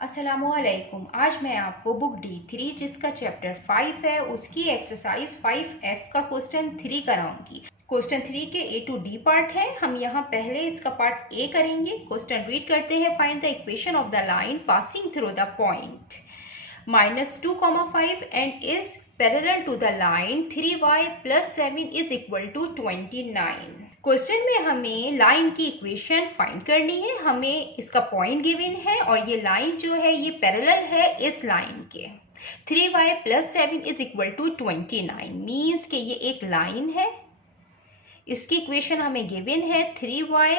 अस्सलामुअलैकुम। आज मैं आपको बुक D3 जिसका चैप्टर 5 है उसकी एक्सरसाइज 5F का क्वेश्चन 3 कराऊंगी। क्वेश्चन 3 के A to D पार्ट है। हम यहाँ पहले इसका पार्ट A करेंगे। क्वेश्चन रीड करते हैं। Find the equation of the line passing through the point -2,5 and is parallel to the line 3y plus 7 is equal to 29। Question में हमें लाइन की इक्वेशन फाइंड करनी है। हमें इसका पॉइंट गिवन है और ये लाइन जो है ये पैरेलल है इस लाइन के। 3y plus 7 is equal to 29 means कि ये एक लाइन है। इसकी इक्वेशन हमें गिवन है 3y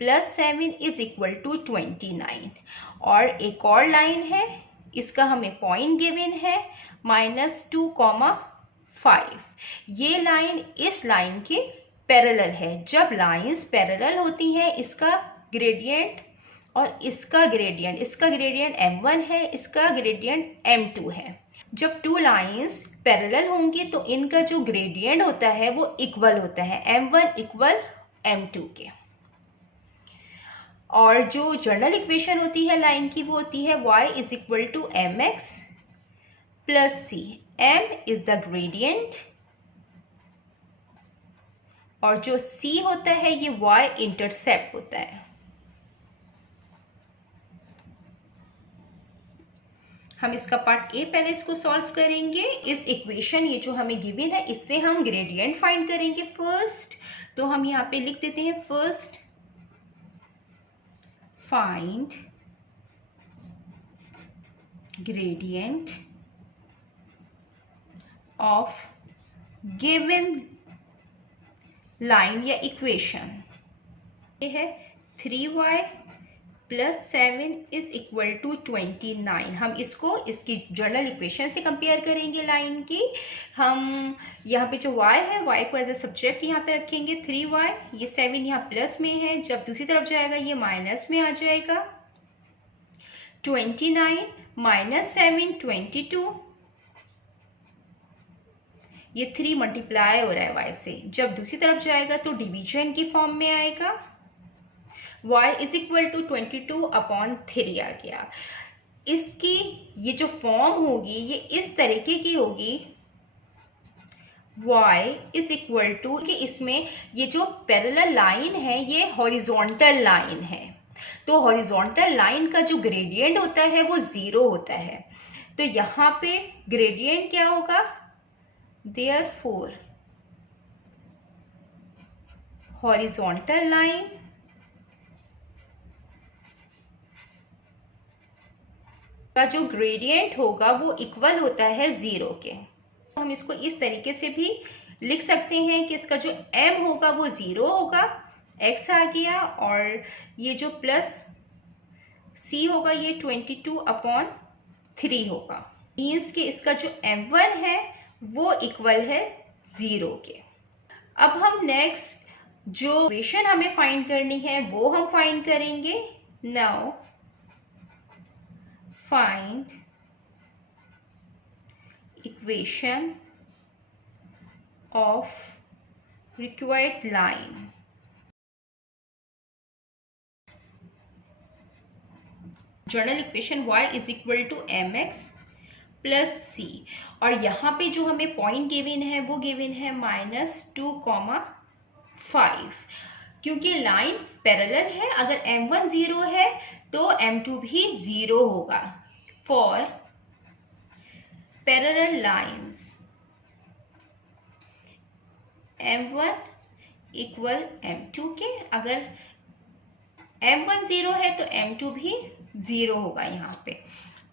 plus 7 is equal to 29। और एक और लाइन है, इसका हमें पॉइंट गिवन है -2,5। ये लाइन इस लाइन के पैरेलल है। जब लाइंस पैरेलल होती हैं इसका ग्रेडियंट और इसका ग्रेडियंट m1 है, इसका ग्रेडियंट m2 है। जब टू लाइंस पैरेलल होंगी तो इनका जो ग्रेडियंट होता है वो इक्वल होता है, m1 इक्वल m2 के। और जो जनरल इक्वेशन होती है लाइन की वो होती है y is equal to mx plus c। m is the gradient और जो c होता है ये y इंटरसेप्ट होता है। हम इसका पार्ट A पहले इसको सॉल्व करेंगे। इस इक्वेशन ये जो हमें गिवन है इससे हम ग्रेडियंट फाइंड करेंगे फर्स्ट। तो हम यहाँ पे लिख देते हैं first find gradient of given line या इक्वेशन। ये है 3y plus 7 is equal to 29। हम इसको इसकी जनरल इक्वेशन से कंपेयर करेंगे लाइन की। हम यहाँ पे जो y है y को एज ए सब्जेक्ट यहाँ पे रखेंगे 3y। ये 7 यहाँ प्लस में है, जब दूसरी तरफ जाएगा ये माइनस में आ जाएगा। 29 माइनस 7 22। ये 3 मल्टीप्लाई हो रहा है y से, जब दूसरी तरफ जाएगा तो डिवीजन की फॉर्म में आएगा। y इज इक्वल टू 22/3 आ गया। इसकी ये जो फॉर्म होगी ये इस तरीके की होगी, y इज इक्वल टू कि इसमें ये जो पैरेलल लाइन है ये हॉरिजॉन्टल लाइन है। तो हॉरिजॉन्टल लाइन का जो ग्रेडियंट होता है वो 0 होता है। तो यहाँ पे ग्रेडियंट क्या होगा, therefore horizontal line का जो ग्रेडियंट होगा वो इक्वल होता है 0 के। तो हम इसको इस तरीके से भी लिख सकते हैं कि इसका जो m होगा वो 0 होगा, x आ गया, और ये जो प्लस c होगा ये 22/3 होगा। मीन्स कि इसका जो m1 है वो इक्वल है 0 के। अब हम नेक्स्ट जो इक्वेशन हमें फाइंड करनी है वो हम फाइंड करेंगे। Now find equation of required line. General equation y is equal to mx plus c। और यहाँ पे जो हमें पॉइंट गिवन है वो गिवन है -2,5। क्योंकि लाइन पैरेलल है, अगर m1 0 है तो m2 भी 0 होगा। For parallel lines m1 equal m2 के, अगर m1 0 है तो m2 भी 0 होगा यहाँ पे।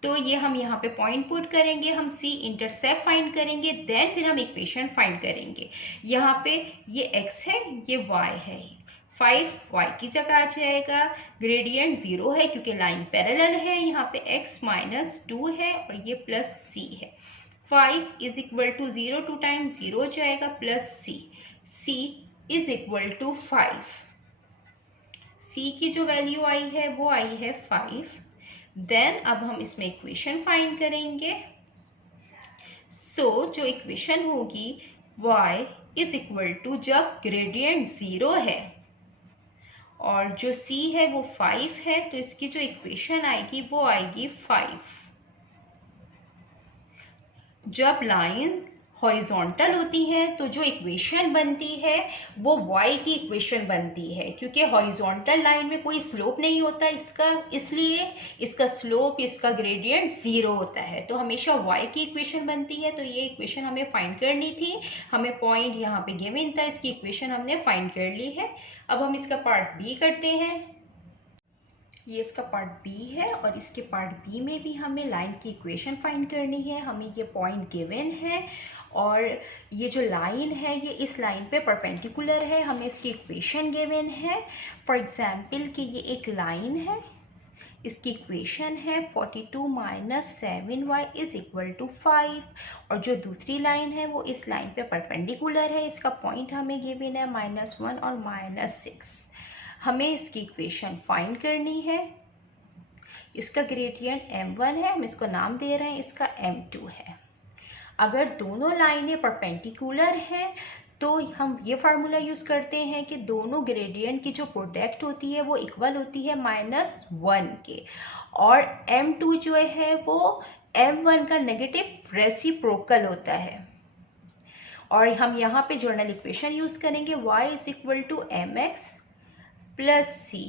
तो ये हम यहाँ पे पॉइंट पुट करेंगे, हम c इंटरसेप्ट फाइंड करेंगे, देन फिर हम इक्वेशन फाइंड करेंगे। यहाँ पे ये x है ये y है, 5 y की जगह आ जाएगा। ग्रेडियंट 0 है क्योंकि लाइन पैरेलल है। यहाँ पे x -2 है और ये प्लस c है। 5 इज इक्वल टू 0 2 टाइम्स 0 हो जाएगा plus c। c is equal to 5। c की जो वैल्यू आई है वो आई है 5। देन अब हम इसमें इक्वेशन फाइंड करेंगे। सो जो इक्वेशन होगी y इज इक्वल टू, जब ग्रेडियंट 0 है और जो c है वो 5 है, तो इसकी जो इक्वेशन आएगी वो आएगी 5। जब लाइन हॉरिजॉन्टल होती है तो जो इक्वेशन बनती है वो y की इक्वेशन बनती है, क्योंकि हॉरिजॉन्टल लाइन में कोई स्लोप नहीं होता इसका, इसलिए इसका स्लोप, इसका ग्रेडियंट 0 होता है। तो हमेशा y की इक्वेशन बनती है। तो ये इक्वेशन हमें फाइंड करनी थी, हमें पॉइंट यहाँ पे गिवन था, इसकी इक्वेशन हमने फाइंड कर ली है। अब हम इसका पार्ट बी करते हैं। ये इसका पार्ट बी है और इसके पार्ट बी में भी हमें लाइन की इक्वेशन फाइंड करनी है। हमें ये पॉइंट गिवन है और ये जो लाइन है ये इस लाइन पे परपेंडिकुलर है, हमें इसकी इक्वेशन गिवन है। फॉर एग्जांपल कि ये एक लाइन है, इसकी इक्वेशन है 42 minus 7y is equal to 5, और जो दूसरी लाइन है वो इस लाइन पे परपेंडिकुलर है, इसका पॉइंट हमें गिवन है -1 और -6। हमें इसकी इक्वेशन फाइंड करनी है। इसका ग्रेडियंट m1 है, हम इसको नाम दे रहे हैं, इसका m2 है। अगर दोनों लाइनें परपेंडिकुलर हैं तो हम ये फार्मूला यूज़ करते हैं कि दोनों ग्रेडियंट की जो प्रोडक्ट होती है वो इक्वल होती है -1 के, और m2 जो है वो m1 का नेगेटिव रेसिप्रोकल होता है। और हम यहाँ पे जर्नल इक्वेशन यूज़ करेंगे y is equal to mx plus C.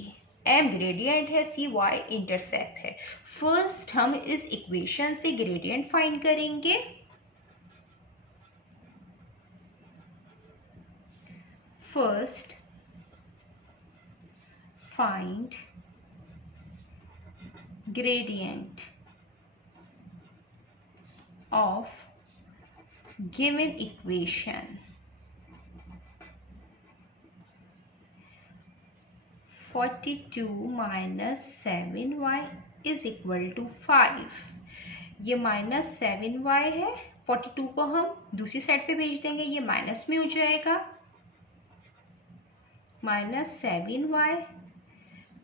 m gradient है, सी y इंटरसेप्ट है। फर्स्ट हम इस इक्वेशन से ग्रेडियंट फाइंड करेंगे। First find gradient of given equation 42 minus 7y is equal to 5। ये -7y है, 42 को हम दूसरी साइड पे भेज देंगे, ये माइनस में हो जाएगा, -7y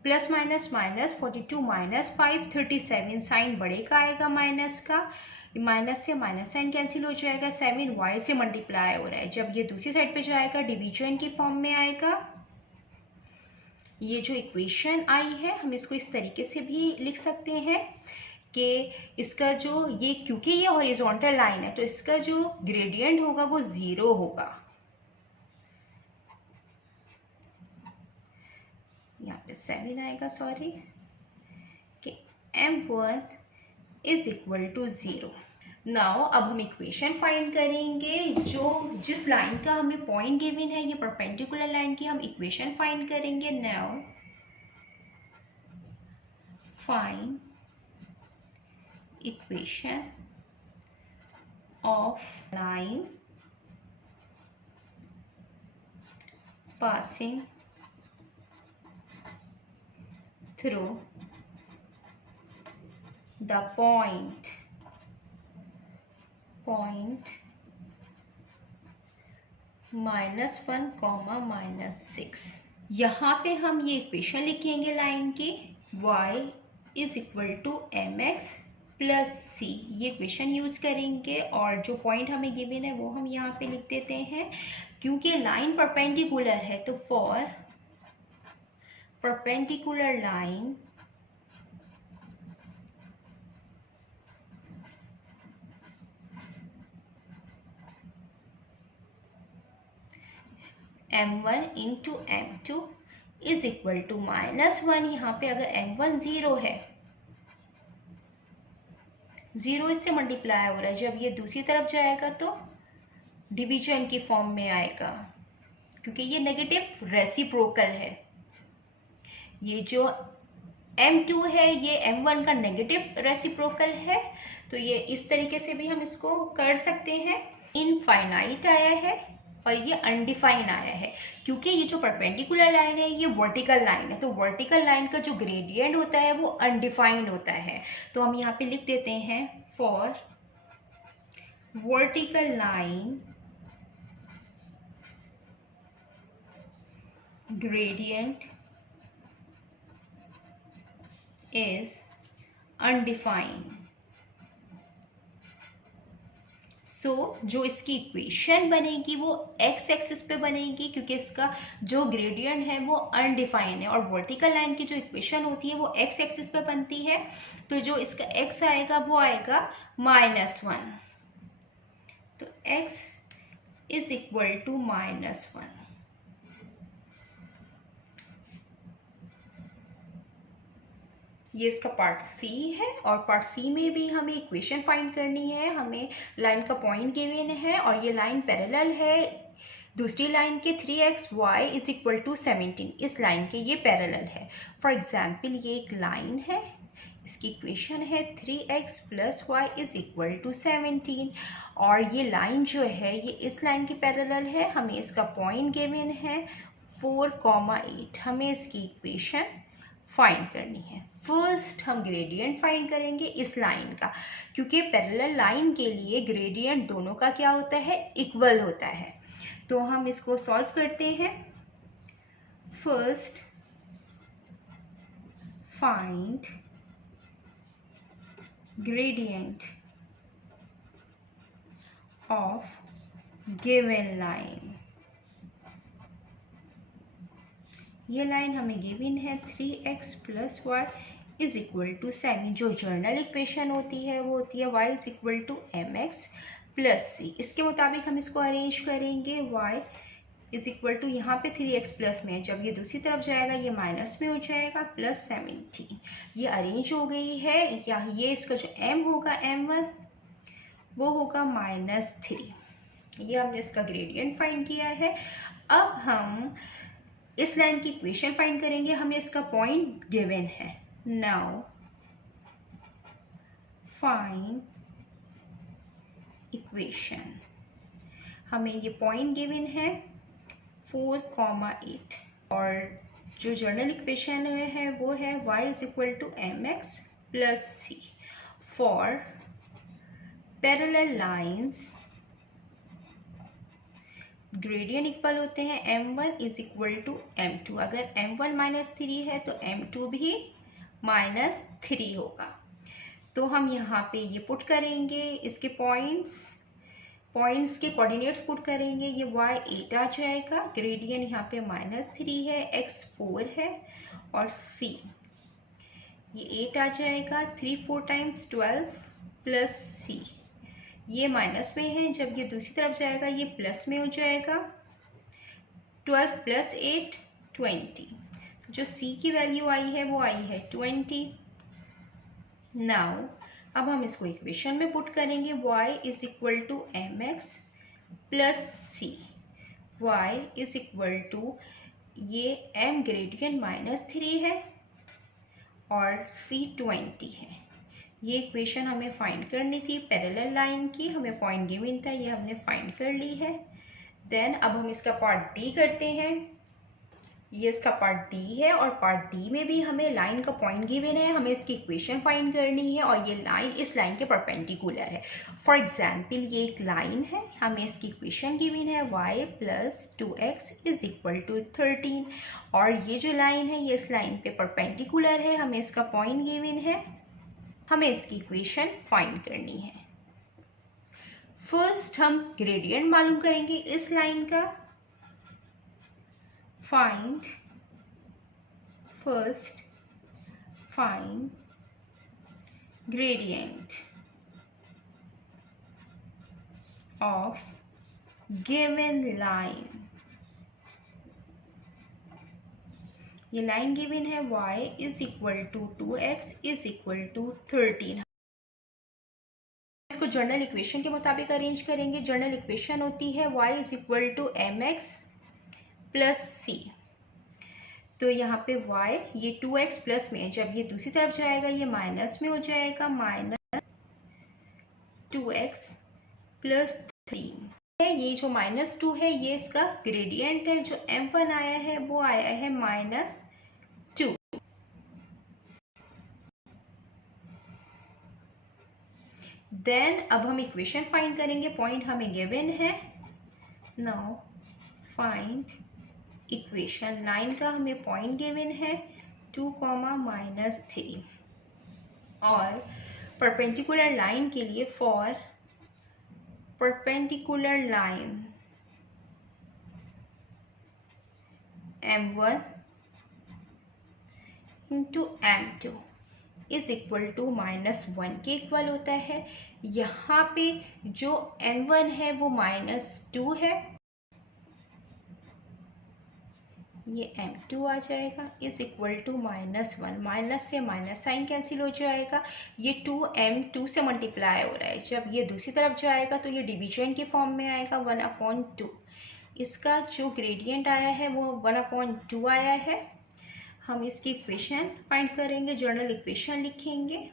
plus minus minus 42 minus 5 37, sign बड़े का आएगा माइनस का, माइनस से माइनस साइन कैंसिल हो जाएगा, 7y से मल्टीप्लाई हो रहा है, जब ये दूसरी साइड पे जाएगा डिवीजन की फॉर्म में आएगा। ये जो इक्वेशन आई है हम इसको इस तरीके से भी लिख सकते हैं कि इसका जो ये, क्योंकि ये हॉरिजॉन्टल लाइन है तो इसका जो ग्रेडियंट होगा वो 0 होगा। यहाँ पे 7 आएगा, सॉरी, कि m1 is equal to 0। Now अब हम इक्वेशन फाइंड करेंगे, जो जिस लाइन का हमें पॉइंट गिवन है, ये परपेंडिकुलर लाइन की हम इक्वेशन फाइंड करेंगे। Now find equation of line passing through the point -1, -6। यहाँ पे हम ये इक्वेशन लिखेंगे लाइन की, y is equal to mx plus c, ये इक्वेशन यूज करेंगे, और जो पॉइंट हमें गिवन है वो हम यहाँ पे लिख देते हैं। क्योंकि लाइन परपेंडिकुलर है तो for perpendicular line m1 into m2 is equal to -1। यहाँ पे अगर m1 0 है, 0 इससे मल्टीप्लाई हो रहा है, जब ये दूसरी तरफ जाएगा तो डिवीजन की फॉर्म में आएगा, क्योंकि ये नेगेटिव रेसिप्रोकल है। ये जो m2 है ये m1 का नेगेटिव रेसिप्रोकल है, तो ये इस तरीके से भी हम इसको कर सकते हैं। इनफाइनाइट आया है और ये अनडिफाइन आया है, क्योंकि ये जो परपेंडिकुलर लाइन है ये वर्टिकल लाइन है, तो वर्टिकल लाइन का जो ग्रेडियंट होता है वो अनडिफाइंड होता है। तो हम यहाँ पे लिख देते हैं for vertical line gradient is undefined, जो इसकी इक्वेशन बनेगी वो एक्स एक्सिस पे बनेगी, क्योंकि इसका जो ग्रेडियंट है वो अनडिफाइंड है, और वर्टिकल लाइन की जो इक्वेशन होती है वो एक्स एक्सिस पे बनती है। तो जो इसका एक्स आएगा वो आएगा -1। तो x इज इक्वल टू -1। ये इसका पार्ट सी है, और पार्ट सी में भी हमें इक्वेशन फाइंड करनी है। हमें लाइन का पॉइंट गिवन है और ये लाइन पैरेलल है दूसरी लाइन के 3xy इज इक्वल टू 17। इस लाइन के ये पैरेलल है। फॉर एग्जाम्पल ये एक लाइन है, इसकी इक्वेशन है 3x + y is equal to 17, और ये लाइन जो है ये इस लाइन की पैरेलल है। हमें इसका पॉइंट गिवन है 4,8। हमें इसकी इक्वेशन फाइंड करनी है। फर्स्ट हम ग्रेडियंट फाइंड करेंगे इस लाइन का, क्योंकि पैरेलल लाइन के लिए ग्रेडियंट दोनों का क्या होता है, इक्वल होता है। तो हम इसको सॉल्व करते हैं। First find gradient of given line. ये लाइन हमें गिवन है 3x + y is equal to 7। जो जर्नल इक्वेशन होती है वो होती है y is equal to mx + c। इसके मुताबिक हम इसको अरेंज करेंगे। y इज इक्वल टू यहाँ पे 3x प्लस में है, जब ये दूसरी तरफ जाएगा ये माइनस में हो जाएगा +17। ये अरेंज हो गई है। या ये इसका जो m होगा m1 वो होगा -3। ये हमने इसका ग्रेडियंट फाइंड किया है। अब हम इस लाइन की इक्वेशन फाइंड करेंगे। हमें इसका पॉइंट गिवन है। Now find equation. हमें ये पॉइंट गिवन है 4,8, और जो जर्नल इक्वेशन में है वो है y is equal to mx + c for parallel lines. Gradient equal होते हैं m1 is equal to m2। अगर m1 -3 है तो m2 भी -3 होगा। तो हम यहाँ पे ये पुट करेंगे, इसके पॉइंट्स के कोऑर्डिनेट्स पुट करेंगे। ये y8 आ जाएगा, ग्रेडियंट यहाँ पे -3 है, x 4 है, और c ये 8 आ जाएगा। 3 4 टाइम्स 12 + c। ये माइनस में है, जब ये दूसरी तरफ जाएगा ये प्लस में हो जाएगा। 12 + 8 20। जो c की वैल्यू आई है वो आई है 20। नाउ अब हम इसको इक्वेशन में पुट करेंगे। y is equal to mx + c। y is equal to ये m ग्रेडियंट -3 है और c 20 है। ये इक्वेशन हमें फाइंड करनी थी पैरेलल लाइन की। हमें पॉइंट गिवन था, ये हमने फाइंड कर ली है। देन अब हम इसका पार्ट डी करते हैं। ये इसका पार्ट डी है, और पार्ट डी में भी हमें लाइन का पॉइंट गिवन है। हमें इसकी इक्वेशन फाइंड करनी है, और ये लाइन इस लाइन के परपेंडिकुलर है। फॉर एग्जाम्पल ये एक लाइन है, हमें इसकी इक्वेशन गिवन है y + 2x is equal to 13, और ये जो लाइन है ये इस लाइन पे परपेंडिकुलर है। हमें इसका पॉइंट गिवन है, हमें इसकी इक्वेशन फाइंड करनी है। फर्स्ट हम ग्रेडियंट मालूम करेंगे इस लाइन का। First find gradient of given line. ये लाइन गिवन है y is equal to 2x is equal to 13। इसको जर्नल इक्वेशन के मुताबिक अरेंज करेंगे। जर्नल इक्वेशन होती है y is equal to mx + c। तो यहाँ पे y ये 2x प्लस में है, जब ये दूसरी तरफ जाएगा ये माइनस में हो जाएगा, -2x + 3। ये जो -2 है ये इसका ग्रेडियंट है। जो m1 आया है वो आया है -2। देन अब हम इक्वेशन फाइंड करेंगे। पॉइंट हमें गिवन है। Now find equation. लाइन का हमें पॉइंट गिवन है 2, -3, और परपेंडिकुलर लाइन के लिए for perpendicular line m1 into m2 is equal to -1 के इक्वल होता है। यहाँ पे जो m1 है वो -2 है, ये m2 आ जाएगा इज इक्वल टू -1। माइनस से माइनस साइन कैंसिल हो जाएगा, ये 2m2 से मल्टीप्लाई हो रहा है। जब ये दूसरी तरफ जाएगा तो ये डिवीजन के फॉर्म में आएगा 1/2। इसका जो ग्रेडियंट आया है वो 1/2 आया है। हम इसकी इक्वेशन फाइंड करेंगे, जनरल इक्वेशन लिखेंगे,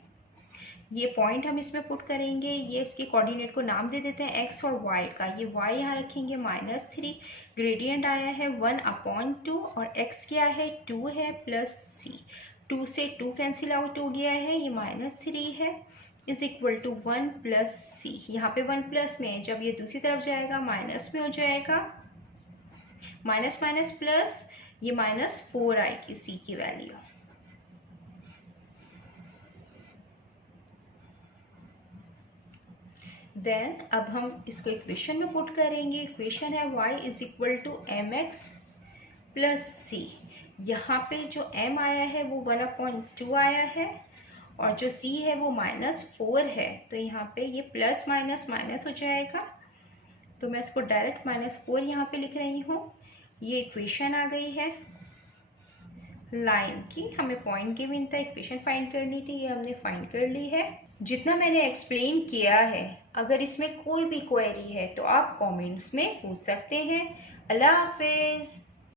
ये पॉइंट हम इसमें पुट करेंगे, ये इसके कोऑर्डिनेट को नाम दे देते हैं x और y का। ये y यहाँ रखेंगे -3, ग्रेडियंट आया है 1/2 और x क्या है 2 है प्लस c। 2 से 2 कैंसिल आउट हो गया है, ये -3 है is equal to 1 plus c। यहाँ पे 1 प्लस में है, जब ये दूसरी तरफ जाएगा माइनस में हो जाएगा, माइनस माइनस प्लस, ये -4 आएगी c की वैल्यू। देन अब हम इसको इक्वेशन में पुट करेंगे। इक्वेशन है y is equal to mx plus c। यहाँ पे जो m आया है वो 1/2 आया है और जो c है वो -4 है, तो यहाँ पे ये प्लस माइनस माइनस हो जाएगा, तो मैं इसको डायरेक्ट -4 यहाँ पे लिख रही हूँ। ये इक्वेशन आ गई है लाइन की। हमें पॉइंट गिवन था, इक्वेशन फाइंड करनी थी, ये हमने फाइंड कर ली है। जितना मैंने एक्सप्लेन किया है, अगर इसमें कोई भी क्वेरी है तो आप कमेंट्स में पूछ सकते हैं। अल्लाह हाफिज़।